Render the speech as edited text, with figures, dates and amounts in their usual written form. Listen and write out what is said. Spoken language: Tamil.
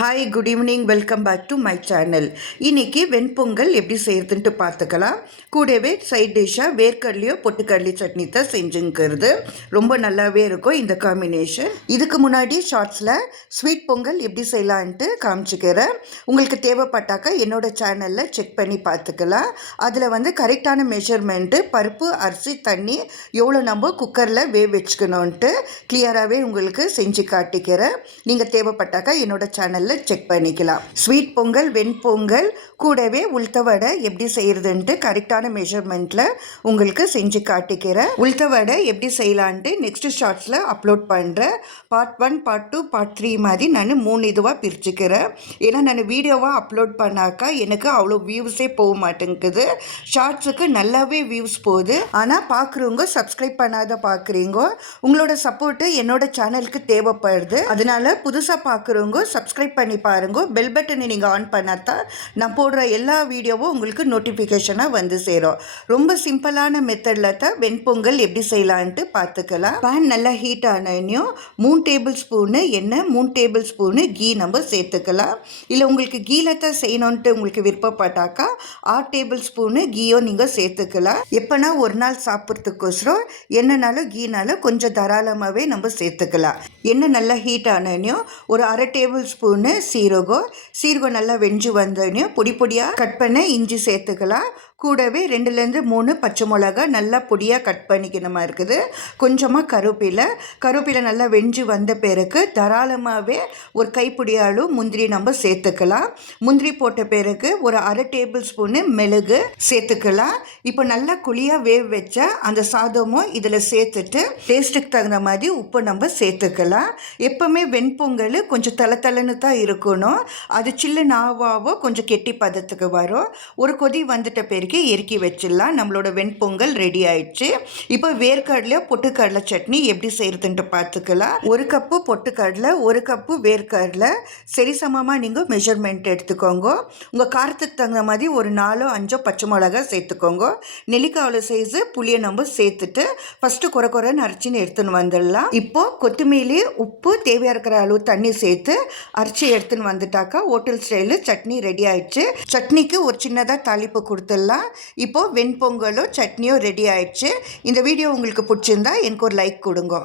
Hi good evening, welcome back to my channel. இன்றைக்கி வெண்பொங்கல் எப்படி செய்கிறதுன்ட்டு பார்த்துக்கலாம். கூடவே சைட் டிஷ்ஷாக வேர்க்கடலையோ பொட்டுக்கடலை சட்னி தான் செஞ்சுங்கிறது ரொம்ப நல்லாவே இருக்கும் இந்த காம்பினேஷன். இதுக்கு முன்னாடி ஷார்ட்ஸில் ஸ்வீட் பொங்கல் எப்படி செய்யலான்ட்டு காமிச்சிக்கிறேன். உங்களுக்கு தேவைப்பட்டாக்கா என்னோடய சேனலில் செக் பண்ணி பார்த்துக்கலாம். அதில் கரெக்டான மெஷர்மெண்ட்டு பருப்பு, அரிசி, தண்ணி எவ்வளோ நம்ம குக்கரில் வச்சுக்கணுன்ட்டு கிளியராகவே உங்களுக்கு செஞ்சு காட்டிக்கிறேன். நீங்கள் தேவைப்பட்டாக்கா என்னோடய சேனல் செக் பண்ணிக்கலாம். ஸ்வீட் பொங்கல், வெண்பொங்கல் கூடவே உளுத்த வடை எப்படி செய்யறதுன்ட்டு கரெக்டான மெஷர்மெண்ட்ல உங்களுக்கு செஞ்சு காட்டிக்கிறேன். உளுத்த வடை எப்படி செய்யலான்ட்டு நெக்ஸ்ட் ஷார்ட்ஸ்ல அப்லோட் பண்றேன். பார்ட் 1, பார்ட் 2, பார்ட் 3 மாதிரி நான் 3 இதுவாக பிரிச்சுக்கிறேன். ஏன்னா நான் வீடியோவாக அப்லோட் பண்ணாக்கா எனக்கு அவ்வளோ வியூஸே போக மாட்டேங்குது. ஷார்ட்ஸுக்கு நல்லாவே வியூஸ் போகுது. ஆனால் பார்க்குறவங்க சப்ஸ்கிரைப் பண்ணாத பார்க்குறீங்க. உங்களோட சப்போர்ட்டு என்னோட சேனலுக்கு தேவைப்படுது. அதனால புதுசாக பார்க்குறவங்க சப்ஸ்கிரைப் பண்ணி பாருங்க. பெல் பட்டனை நீங்கள் ஆன் பண்ணாதான் நான் போடுற எல்லா வீடியோவும் உங்களுக்கு நோட்டிஃபிகேஷனாக வந்து சேரும். ரொம்ப சிம்பிளான மெத்தடில் தான் வெண்பொங்கல் எப்படி செய்யலான்ட்டு பார்த்துக்கலாம். பேன் நல்லா ஹீட் ஆனோடனையும் 3 டேபிள் ஸ்பூனு எண்ணெய், 3 டேபிள் ஸ்பூனு கீ நம்ம சேர்த்துக்கலாம். இல்லை உங்களுக்கு கீழே தான் செய்யணுன்ட்டு உங்களுக்கு விருப்பப்பட்டாக்கா 6 டேபிள் ஸ்பூனு கீயோ நீங்கள் சேர்த்துக்கலாம். எப்போனா ஒரு நாள் சாப்பிட்றதுக்கோசரம் எண்ணெய்னாலும் கீனாலும் கொஞ்சம் தாராளமாகவே நம்ம சேர்த்துக்கலாம். எண்ணெய் நல்லா ஹீட் ஆனோடனையும் ஒரு 1/2 டேபிள் ஸ்பூனு சீரகம் நல்லா வெஞ்சு வந்தோடனையும் பொடி பொடியாக கட் பண்ண இஞ்சி சேர்த்துக்கலாம். கூடவே 2லேருந்து 3 பச்சை மிளகா நல்லா பொடியாக கட் பண்ணிக்கணுமா இருக்குது. கொஞ்சமாக கருவேப்பிலை நல்லா வெஞ்சு வந்த பிறகு தாராளமாகவே ஒரு கைப்பிடியாளு முந்திரி நம்ம சேர்த்துக்கலாம். முந்திரி போட்ட பிறகு ஒரு 1/2 டேபிள் ஸ்பூனு மிளகு சேர்த்துக்கலாம். இப்போ நல்லா குழியாக வச்ச அந்த சாதமும் இதில் சேர்த்துட்டு டேஸ்ட்டுக்கு தகுந்த மாதிரி உப்பு நம்ம சேர்த்துக்கலாம். எப்போவுமே வெண்பொங்கல் கொஞ்சம் தளன்னு தான் இருக்கணும். அது சில்லு நாவாவோ கொஞ்சம் கெட்டி பதத்துக்கு வரும். ஒரு கொதி வந்துட்ட பிறகு இறக்கி வச்சிடலாம். நம்மளோட வெண்பொங்கல் ரெடி ஆயிடுச்சு. இப்போ வேர்க்கடலை பொட்டுக்கடலை சட்னி எப்படி செய்யறதுன்ட்டு பார்த்துக்கலாம். 1 கப்பு பொட்டுக்கடலை, 1 கப்பு வேர்க்கடலை சரிசமமாக நீங்கள் மெஷர்மெண்ட் எடுத்துக்கோங்க. உங்கள் காரத்துக்கு தகுந்த மாதிரி ஒரு 4-5 பச்சை மிளகா சேர்த்துக்கோங்க. நெல்லிக்காய் சைஸு புளியை நம்ம சேர்த்துட்டு ஃபஸ்ட்டு குறைன்னு அரைச்சின்னு எடுத்துன்னு வந்துடலாம். இப்போ கொத்தமல்லி, உப்பு, தேவையாக இருக்கிற அளவு தண்ணி சேர்த்து அரைச்சி எடுத்துன்னு வந்துட்டாக்கா ஹோட்டல் ஸ்டைலு சட்னி ரெடி ஆயிடுச்சு. சட்னிக்கு ஒரு சின்னதாக தாளிப்பு கொடுத்துடலாம். இப்போ வெண்பொங்கலோ சட்னியோ ரெடி ஆயிடுச்சு. இந்த வீடியோ உங்களுக்கு பிடிச்சிருந்தா எனக்கு ஒரு லைக் கொடுங்க.